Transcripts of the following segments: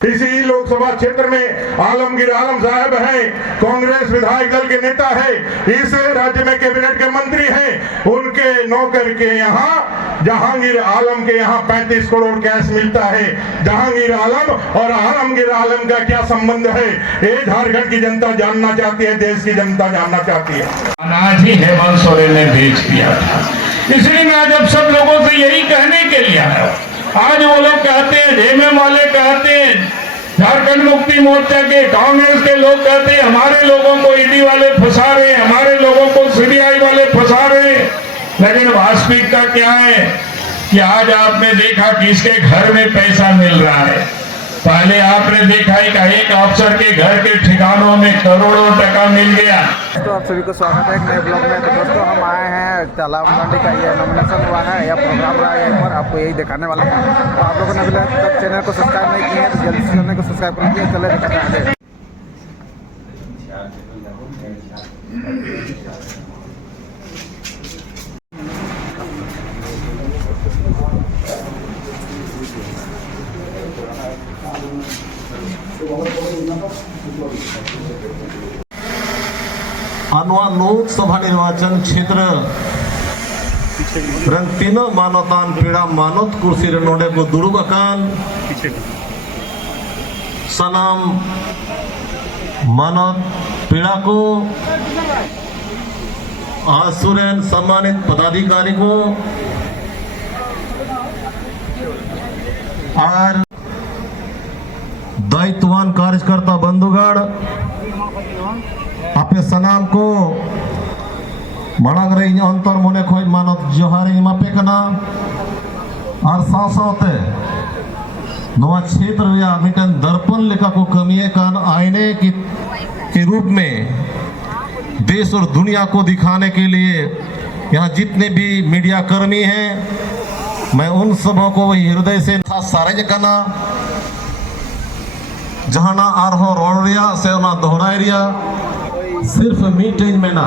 इसी लोकसभा क्षेत्र में आलमगीर आलम साहब हैं, कांग्रेस विधायक दल के नेता है, इस राज्य में कैबिनेट के मंत्री हैं, उनके नौकर के यहाँ जहांगीर आलम के यहाँ 35 करोड़ कैश मिलता है। जहांगीर आलम और आलमगीर आलम का क्या संबंध है, ये झारखंड की जनता जानना चाहती है, देश की जनता जानना चाहती है। अनाज ही हेमंत सोरेन ने बेच दिया था, इसलिए मैं जब सब लोगों से यही कहने के लिए आया। आज वो लोग कहते हैं, जेएमएम वाले कहते हैं, झारखंड मुक्ति मोर्चा के कांग्रेस के लोग कहते हैं हमारे लोगों को ईडी वाले फंसा रहे, हमारे लोगों को सीबीआई वाले फंसा रहे। लेकिन वास्तविकता क्या है कि आज आपने देखा कि इसके घर में पैसा मिल रहा है। पहले आपने देखा एक अफसर के घर के ठिकानों में करोड़ों टका मिल गया। तो आप सभी को स्वागत है एक नए ब्लॉग में। तो दोस्तों हम आए हैं तालाब मंडी का, ये नॉमिनेशन हुआ है या प्रोग्राम रहा है, यहीं पर आपको यही दिखाने वाला है। तो आप लोगों ने अभी तक चैनल को सब्सक्राइब नहीं किया है तो जल्दी से चैनल को सब्सक्राइब कर लीजिए। चले दिखाते हैं। अनवा लोकसभा निर्वाचन क्षेत्र रंग तीनों मानवतान पीड़ा मानवत कुर्सी नोडे को दुरुब अकान सनाम मानव पीड़ा को आसुरेन सम्मानित पदाधिकारी को और दायित्ववान कार्यकर्ता बंधुगण आपे सनाम को मांग रही अंतर मने खोज मानत जोहार इमापे कना और साथ-साथ नवा क्षेत्र या मिटन दर्पण लेखा को कमिए कान आईने के रूप में देश और दुनिया को दिखाने के लिए यहाँ जितने भी मीडिया कर्मी हैं मैं उन सबों को वही हृदय से सारे कना जहाना आरहो रोड़िया से ना दोहराइरिया सिर्फ मीटिंग में ना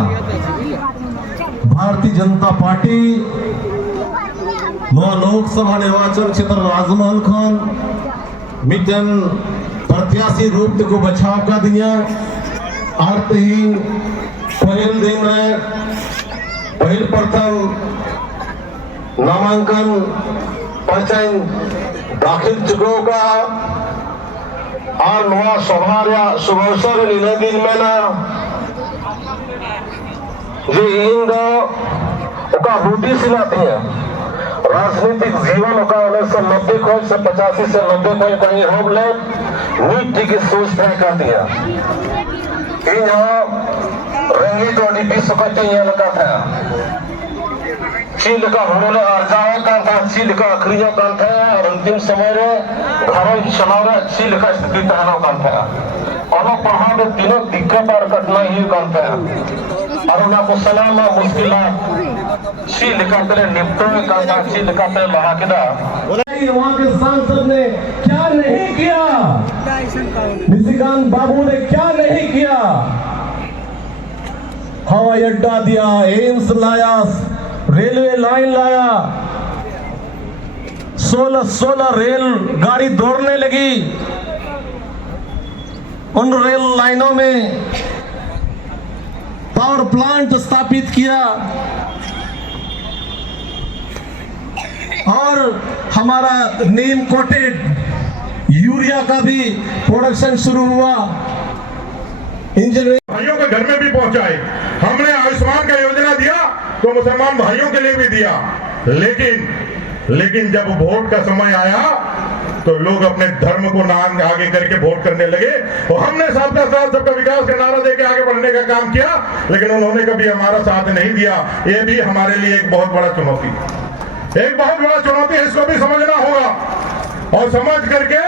भारतीय जनता पार्टी नवा लोकसभा निर्वाचन क्षेत्र राजमहल खान मिटन प्रत्याशी रूप को बचाव का दिया आरते ही पहल दिन में पहल प्रथम नामांकन पर्चा दाखिल चुको का और नवा सभा शुभअवसर लीने दिन में ना जो इन बूटी सिलाती है राजनीतिक जीवन का 1990 खोज से 85 से 90 खोज कहीं होम ले नीति की सोच तय कर दिया। इन रंगी तो विश्व का चाहिए लगा था चील का होने अर्जाओ का था, चील का अखरियों का था और अंतिम समय रे घरों चलाव चील का स्थिति तहना का था और पहाड़ में तीनों दिक्कत और कठिनाई का था और ना को सलाम मुश्किल चील का तेरे निपटो का था, चील का तेरे लहा के दा वहाँ के सांसद ने क्या नहीं किया, निशिकांत बाबू ने क्या नहीं किया। हवाई अड्डा दिया, एम्स लाया, रेलवे लाइन लाया, 16 रेल गाड़ी दौड़ने लगी। उन रेल लाइनों में पावर प्लांट स्थापित किया और हमारा नीम कोटेड यूरिया का भी प्रोडक्शन शुरू हुआ। इंजीनियरिंग भाइयों के घर में भी पहुंचाए। हमने आयुष्मान का योजना दिया तो मुसलमान भाइयों के लिए भी दिया, लेकिन जब वोट का समय आया तो लोग अपने धर्म को नाम आगे करके वोट करने लगे और हमने सबका साथ सबका विकास का नारा देके आगे बढ़ने का काम किया, लेकिन उन्होंने कभी हमारा साथ नहीं दिया। ये भी हमारे लिए एक बहुत बड़ा चुनौती है, इसको भी समझना होगा और समझ करके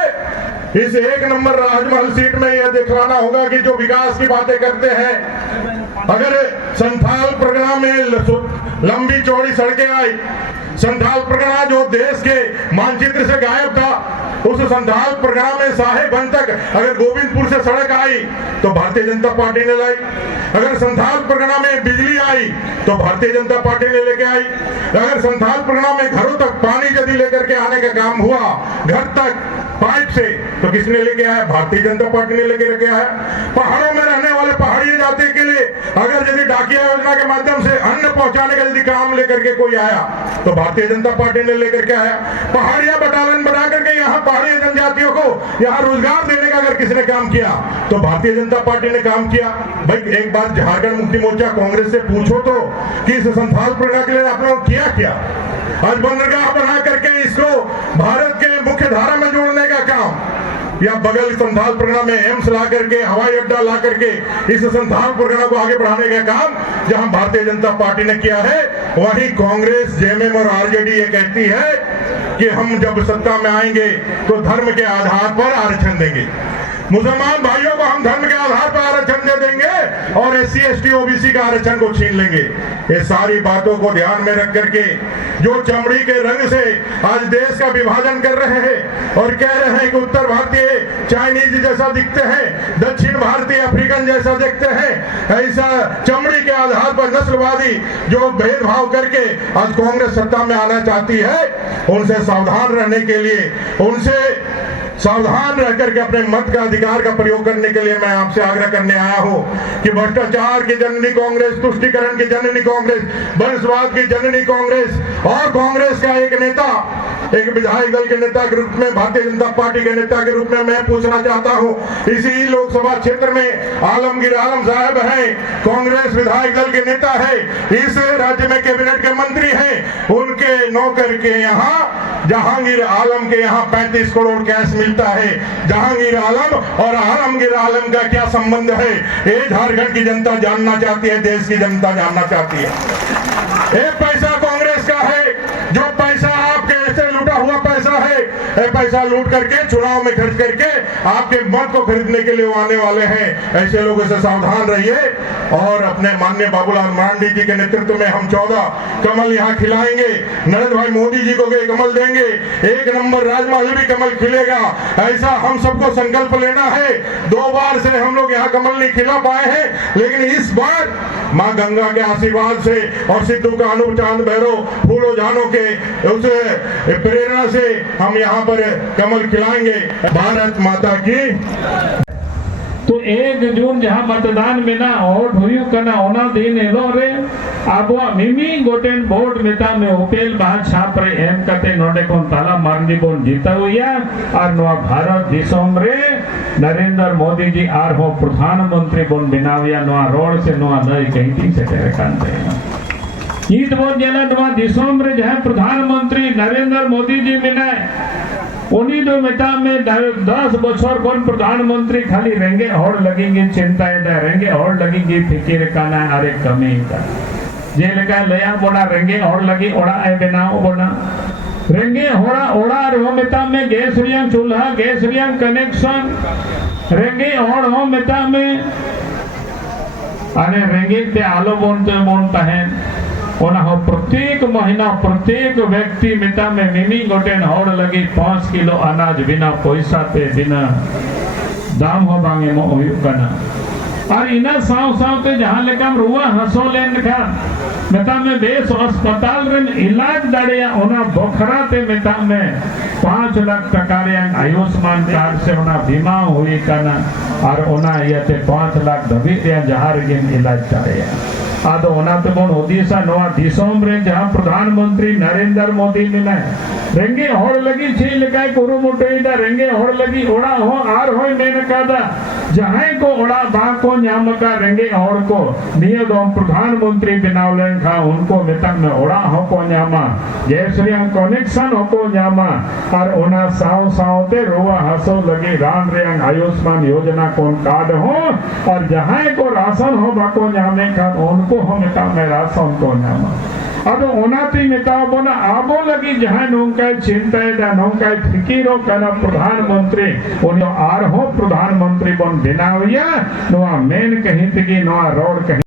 इस एक नंबर राजमहल सीट में यह दिखलाना होगा कि जो विकास की बातें करते हैं, अगर संथाल परगना में लंबी चौड़ी सड़कें आई, संथाल परगना जो देश के मानचित्र से गायब था, उस संथाल परगना में साहेबगंज तक अगर गोविंदपुर से सड़क आई तो भारतीय जनता पार्टी ने लाई। अगर संथाल परगना में बिजली आई तो भारतीय जनता पार्टी ने लेके आई। अगर संथाल परगना में घरों तक पानी यदि लेकर के आने का काम हुआ, घर तक पाइप से, तो किसने लेके आया? भारतीय जनता पार्टी ने लेके रखे आया। पहाड़ों में रहने वाले पहाड़ी जाति के लिए अगर यदि डाकिया योजना के माध्यम से अन्न पहुंचाने का यदि काम लेकर के कोई आया तो भारतीय जनता पार्टी ने लेकर के आया। पहाड़िया बटालियन बना करके यहाँ पहाड़ी जनजातियों को यहाँ रोजगार देने का अगर किसने काम किया तो भारतीय जनता पार्टी ने काम किया। भाई एक बार झारखंड मुक्ति मोर्चा कांग्रेस से पूछो तो कि इस संथाल परगना के लिए आपने किया क्या? आज बंदरगाह बना करके इसको भारत के मुख्य धारा में जोड़ने का काम, या बगल संथाल परगना में एम्स ला करके, हवाई अड्डा ला करके इस संथाल परगना को आगे बढ़ाने का काम जहां भारतीय जनता पार्टी ने किया है, वहीं कांग्रेस, जेएमएम और आरजेडी ये कहती है कि हम जब सत्ता में आएंगे तो धर्म के आधार पर आरक्षण देंगे, मुसलमान भाइयों को हम धर्म के आधार पर आरक्षण दे देंगे और एससी एसटी ओबीसी का आरक्षण को छीन लेंगे। ये सारी बातों को ध्यान में रख करके जो चमड़ी के रंग से आज देश का विभाजन कर रहे हैं और कह रहे हैं कि उत्तर भारतीय चाइनीज जैसा दिखते हैं, दक्षिण भारतीय अफ्रीकन जैसा दिखते हैं, ऐसा चमड़ी के आधार पर नस्लवादी जो भेदभाव करके आज कांग्रेस सत्ता में आना चाहती है, उनसे सावधान रहने के लिए, उनसे सावधान रह करके अपने मत का अधिकार का प्रयोग करने के लिए मैं आपसे आग्रह करने आया हूं कि भ्रष्टाचार की जननी कांग्रेस, तुष्टीकरण की जननी कांग्रेस, वंशवाद की जननी कांग्रेस और कांग्रेस का एक नेता, एक विधायक दल के नेता के रूप में, भारतीय जनता पार्टी के नेता के रूप में मैं पूछना चाहता हूं, इसी लोकसभा क्षेत्र में आलमगीर आलम साहब हैं, कांग्रेस विधायक दल के नेता है, इस राज्य में कैबिनेट के मंत्री हैं, उनके नौकर के यहाँ जहांगीर आलम के यहाँ 35 करोड़ कैश मिलता है। जहांगीर आलम और आलमगीर आलम का क्या संबंध है, ये झारखंड की जनता जानना चाहती है, देश की जनता जानना चाहती है। ये पैसा कांग्रेस का है, जो पैसा आपके ऐसे लूटा हुआ पैसा है, ये पैसा लूट करके चुनाव में खर्च करके आपके मत को खरीदने के लिए आने वाले हैं। ऐसे लोगों से सावधान रहिए और अपने माननीय बाबूलाल मरांडी जी के नेतृत्व में हम 14 कमल यहाँ खिलाएंगे, नरेंद्र भाई मोदी जी को कमल देंगे, 1 नंबर राजमहल भी कमल खिलेगा, ऐसा हम सबको संकल्प लेना है। 2 बार से हम लोग यहाँ कमल नहीं खिला पाए हैं, लेकिन इस बार माँ गंगा के आशीर्वाद से और सिद्धू का अनूप चांद भैरव फूलो जानो के उस प्रेरणा से हम यहाँ पर कमल खिलाएंगे। भारत माता की। तो 1 जून जहाँ मतदान में ना वोट हुई कना ओना दिन एलो रे आबो मिमी गोटेन वोट मेता में उपेल बात छाप रे एम कते नोडे कोन ताला मारनी बोन जीता हुआ और नवा भारत दिसोम रे नरेंद्र मोदी जी आर हो प्रधानमंत्री बोन बनाविया नवा रोड से नवा नई कहीं से तेरे कांते ईद बोन जेला नवा दिसोम रे जहाँ प्रधानमंत्री नरेंद्र मोदी जी मिनाए उन्हीं दो मिता में 10 बछर कौन प्रधानमंत्री खाली रहेंगे और लगेंगे चिंता रहेंगे और लगेंगे फिक्र काना अरे कमी का जे लगा लया बोना रहेंगे और लगी ओड़ा ए बनाओ बोना रहेंगे होड़ा ओड़ा रो मिता में गैस रियांग चूल्हा गैस रियांग कनेक्शन रहेंगे और हो मिता में अरे रहेंगे ते आलो बोनते बोनता है ओना हो प्रत्येक महीना प्रत्येक व्यक्ति मिता में मिमी गोटेन होड़ लगी 5 किलो अनाज बिना पैसा पे बिना दाम हो बांगे मो हुई कना और इना साव साव ते जहां लेका रुआ हंसो लेन खा मिता में बेस अस्पताल रे इलाज दाड़िया ओना बोखरा ते मिता में 5 लाख टका रे आयुष्मान कार्ड से ओना बीमा हुई कना और ओना ये 5 लाख दबी रे जहार के इलाज दाड़िया आदो ओना तो बोन ओडिशा नवा दिसोम रे जहां प्रधानमंत्री नरेंद्र मोदी मिला रेंगे होड़ लगी छे लगाय कोरो मोटोइदा रेंगे होड़ लगी ओड़ा हो आर होय मेन कादा जहां को ओड़ा बा को न्यामका रेंगे होड़ को नियो दो प्रधानमंत्री बनावले खा उनको मितक में ओड़ा हो को न्यामा जयश्रीम कनेक्शन हो को न्यामा और ओना साव सावते रोवा हसो लगे रान रेंग आयुष्मान योजना कोन कार्ड हो और जहां को राशन हो बा को न्यामे का उनको हम मिता में राशन को न्यामा अब ओनाती मिता बोना आबो लगी जहां नौका चिंता दा नौका फिकिरो कना प्रधानमंत्री उन्हें आर हो प्रधानमंत्री बन बनाविया नोआ मेन कहीं तकी नोआ रोड कहीं